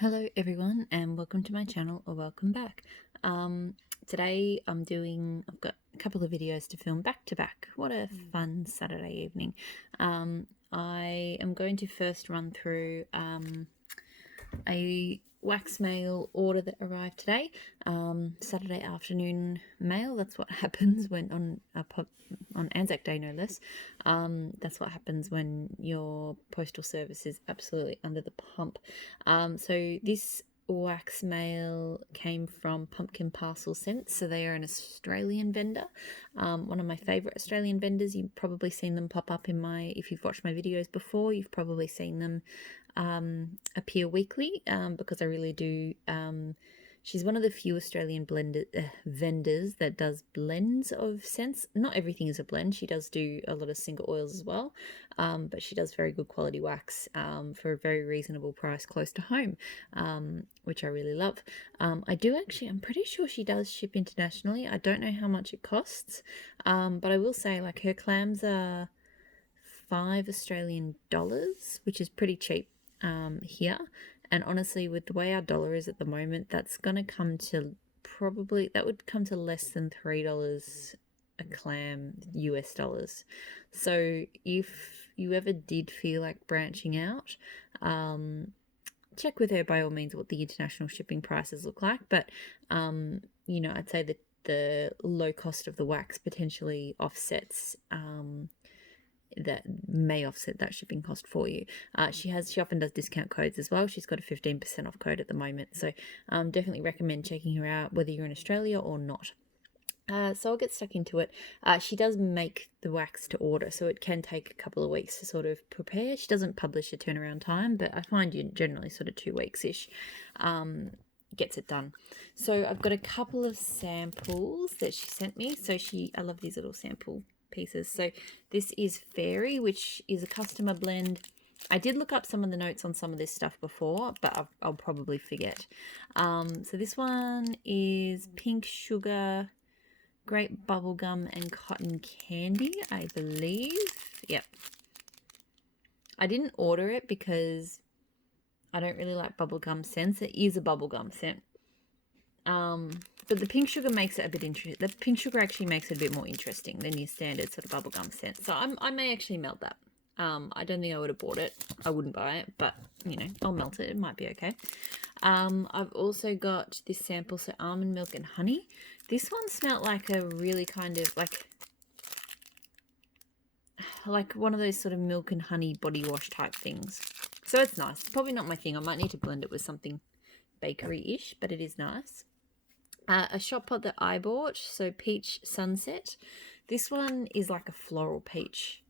Hello everyone and welcome to my channel, or welcome back. Today I've got a couple of videos to film back to back. What a fun Saturday evening. I am going to first run through a wax mail order that arrived today. Saturday afternoon mail. That's what happens when on Anzac Day, no less. That's what happens when your postal service is absolutely under the pump. So this wax mail came from Pumpkin Parcel Scents. So they are an Australian vendor, one of my favorite Australian vendors. You've probably seen them pop up if you've watched my videos before, you've probably seen them appear weekly, because I really do. She's one of the few Australian vendors that does blends of scents. Not everything is a blend. She does do a lot of single oils as well, but she does very good quality wax for a very reasonable price close to home, which I really love. I'm pretty sure she does ship internationally. I don't know how much it costs, but I will say, like, her clams are $5 Australian, which is pretty cheap here. And honestly, with the way our dollar is at the moment, that would come to less than $3 a clam, US dollars. So if you ever did feel like branching out, check with her by all means what the international shipping prices look like. But I'd say that the low cost of the wax potentially may offset that shipping cost for you. She often does discount codes as well. She's got a 15% off code at the moment, so definitely recommend checking her out whether you're in Australia or not. So I'll get stuck into it. She does make the wax to order, so it can take a couple of weeks to sort of prepare. She doesn't publish a turnaround time, but I find you generally sort of 2 weeks-ish gets it done. So I've got a couple of samples that she sent me. I love these little sample pieces. So this is Fairy, which is a customer blend. I did look up some of the notes on some of this stuff before, but I'll probably forget. So this one is pink sugar, grape bubblegum, and cotton candy, I believe. Yep. I didn't order it because I don't really like bubblegum scents. It is a bubblegum scent. But the pink sugar makes it a bit interesting. The pink sugar actually makes it a bit more interesting than your standard sort of bubblegum scent. So I may actually melt that. I don't think I would have bought it. I wouldn't buy it, but I'll melt it. It might be okay. I've also got this sample, so almond milk and honey. This one smelled like a really kind of like one of those sort of milk and honey body wash type things. So it's nice. It's probably not my thing. I might need to blend it with something bakery-ish, but it is nice. A shot pot that I bought, so Peach Sunset. This one is like a floral peach,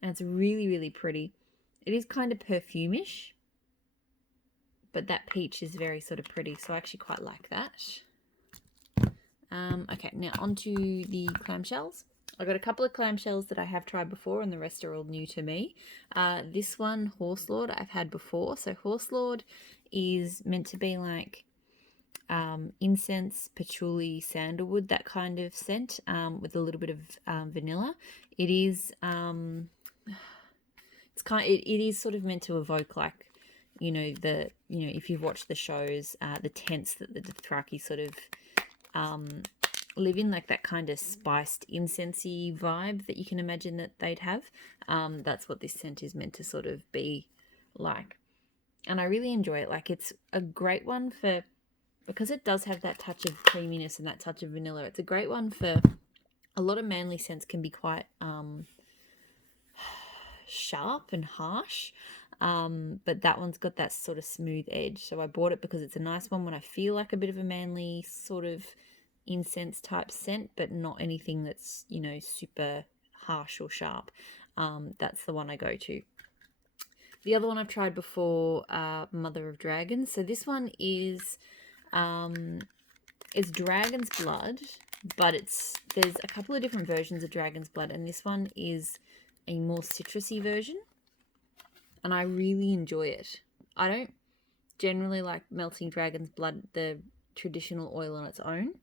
and it's really, really pretty. It is kind of perfumish, but that peach is very sort of pretty, so I actually quite like that. Okay, now onto the clamshells. I've got a couple of clamshells that I have tried before, and the rest are all new to me. This one, Horselord, I've had before. So Horselord is meant to be like incense, patchouli, sandalwood, that kind of scent, with a little bit of vanilla. It is it is sort of meant to evoke, like, if you've watched the shows, the tents that the Dothraki sort of live in, like that kind of spiced incensey vibe that you can imagine that they'd have. That's what this scent is meant to sort of be like, and I really enjoy it. Like, it's a great one because it does have that touch of creaminess and that touch of vanilla. It's a great one for a lot of manly scents can be quite sharp and harsh, but that one's got that sort of smooth edge. So I bought it because it's a nice one when I feel like a bit of a manly sort of incense type scent, but not anything that's super harsh or sharp. That's the one I go to. The other one I've tried before, Mother of Dragons. So this one is it's dragon's blood, but there's a couple of different versions of dragon's blood, and this one is a more citrusy version, and I really enjoy it. I don't generally like melting dragon's blood, the traditional oil on its own,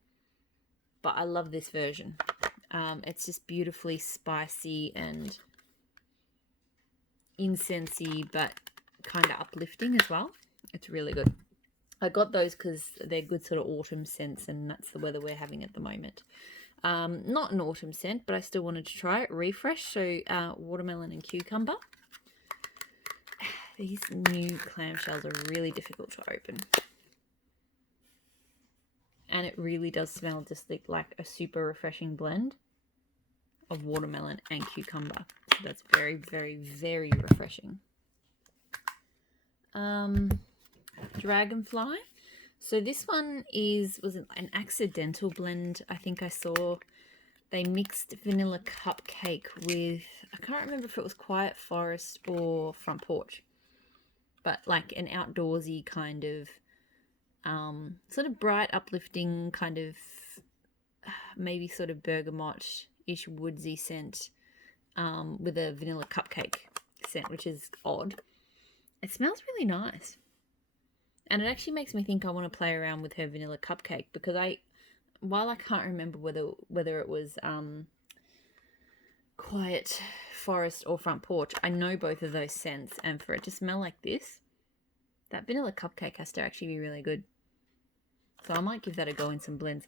but I love this version. It's just beautifully spicy and incensey, but kind of uplifting as well. It's really good. I got those because they're good sort of autumn scents, and that's the weather we're having at the moment. Not an autumn scent, but I still wanted to try it. Refresh, so watermelon and cucumber. These new clamshells are really difficult to open. And it really does smell just like a super refreshing blend of watermelon and cucumber. So that's very, very, very refreshing. Dragonfly. So this one was an accidental blend. I think I saw they mixed vanilla cupcake with, I can't remember if it was Quiet Forest or Front Porch, but like an outdoorsy kind of sort of bright, uplifting kind of maybe sort of bergamot-ish woodsy scent with a vanilla cupcake scent, which is odd. It smells really nice. And it actually makes me think I want to play around with her vanilla cupcake, because while I can't remember whether it was Quiet Forest or Front Porch, I know both of those scents, and for it to smell like this, that vanilla cupcake has to actually be really good. So I might give that a go in some blends.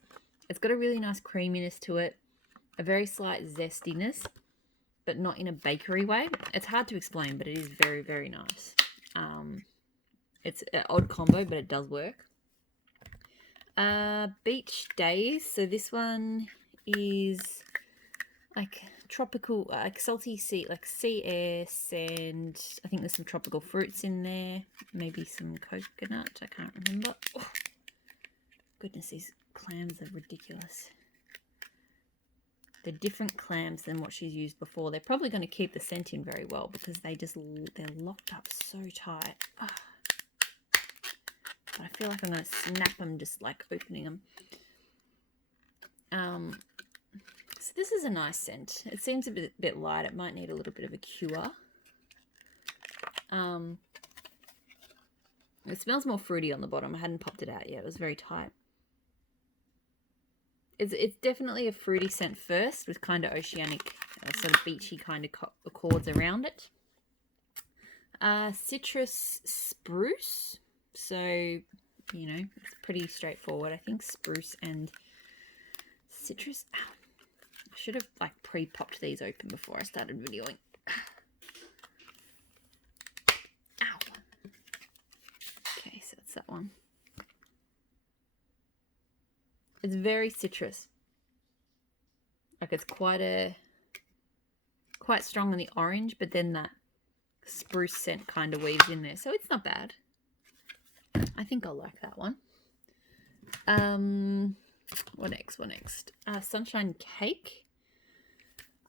It's got a really nice creaminess to it, a very slight zestiness, but not in a bakery way. It's hard to explain, but it is very, very nice. It's an odd combo, but it does work. Beach Days. So this one is like tropical, like salty sea, like sea air, sand. I think there's some tropical fruits in there. Maybe some coconut. I can't remember. Oh, goodness, these clams are ridiculous. They're different clams than what she's used before. They're probably going to keep the scent in very well because they're locked up so tight. Oh. But I feel like I'm going to snap them just like opening them. So this is a nice scent. It seems a bit light. It might need a little bit of a cure. It smells more fruity on the bottom. I hadn't popped it out yet. It was very tight. It's definitely a fruity scent first with kind of oceanic, sort of beachy kind of accords around it. Citrus spruce. So, you know, it's pretty straightforward. I think spruce and citrus. Ow. I should have like pre-popped these open before I started videoing. Ow. Okay, so that's that one. It's very citrus. Like it's quite strong on the orange, but then that spruce scent kind of weaves in there. So it's not bad. I think I'll like that one. What next? Sunshine Cake.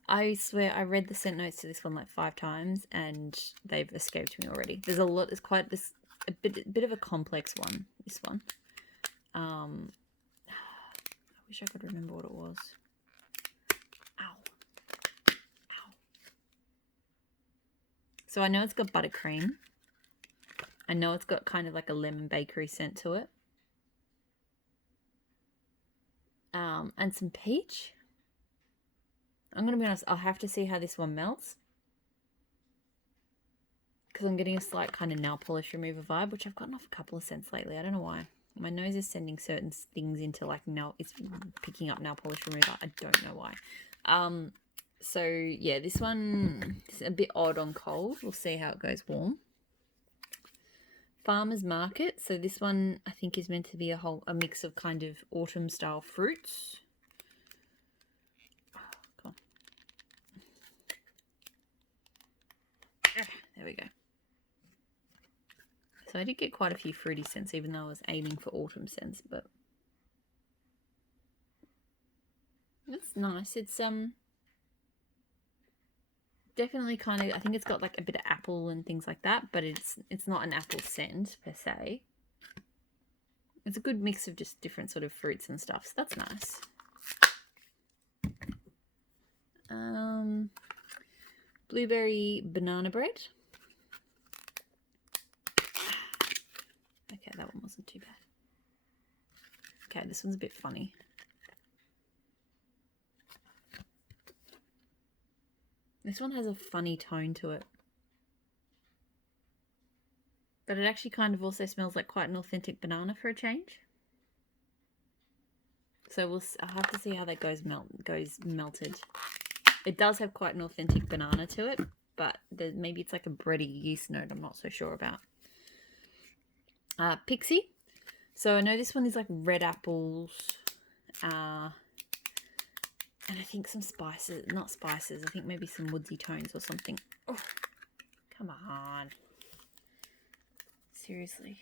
I swear I read the scent notes to this one like 5 times and they've escaped me already. There's a lot. There's quite a bit of a complex one. This one. I wish I could remember what it was. Ow. So I know it's got buttercream. I know it's got kind of like a lemon bakery scent to it. And some peach. I'm going to be honest, I'll have to see how this one melts. Because I'm getting a slight kind of nail polish remover vibe, which I've gotten off a couple of scents lately. I don't know why. My nose is sending certain things into like it's picking up nail polish remover. I don't know why. So yeah, this one is a bit odd on cold. We'll see how it goes warm. Farmer's Market. So this one I think is meant to be a mix of kind of autumn style fruits. Oh, come on. There we go. So I did get quite a few fruity scents, even though I was aiming for autumn scents, but it's nice. It's definitely kind of, I think it's got like a bit of apple and things like that, but it's not an apple scent per se. It's a good mix of just different sort of fruits and stuff, so that's nice. Blueberry banana bread. Okay, that one wasn't too bad. Okay, this one's a bit funny. This one has a funny tone to it. But it actually kind of also smells like quite an authentic banana for a change. So I'll have to see how that goes melted. It does have quite an authentic banana to it, but maybe it's like a bready yeast note I'm not so sure about. Pixie. So I know this one is like red apples, and I think some spices, not spices, I think maybe some woodsy tones or something. Oh, come on. Seriously.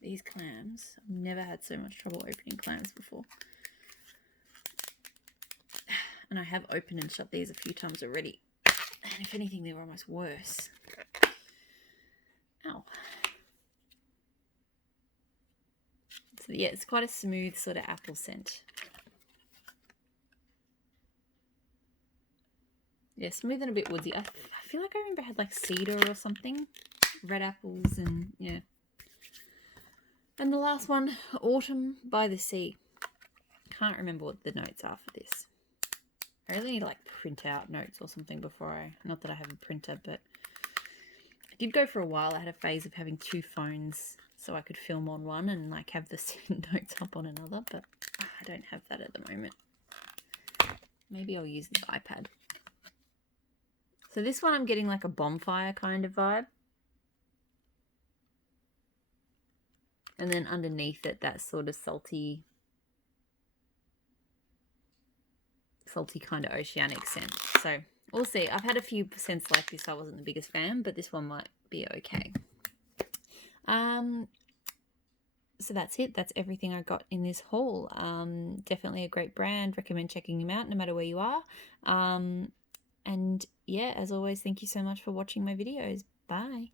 These clams, I've never had so much trouble opening clams before. And I have opened and shut these a few times already. And if anything, they were almost worse. Ow. So yeah, it's quite a smooth sort of apple scent. Yeah, smooth and a bit woodsy. I feel like I remember I had like cedar or something. Red apples and yeah. And the last one, Autumn by the Sea. Can't remember what the notes are for this. I really need to like print out notes or something before not that I have a printer, but I did go for a while. I had a phase of having 2 phones so I could film on one and like have the notes up on another, but I don't have that at the moment. Maybe I'll use the iPad. So this one I'm getting like a bonfire kind of vibe. And then underneath it, that sort of salty kind of oceanic scent. So we'll see. I've had a few scents like this I wasn't the biggest fan, but this one might be okay. So that's it. That's everything I got in this haul. Definitely a great brand. Recommend checking them out no matter where you are. And yeah, as always, thank you so much for watching my videos. Bye.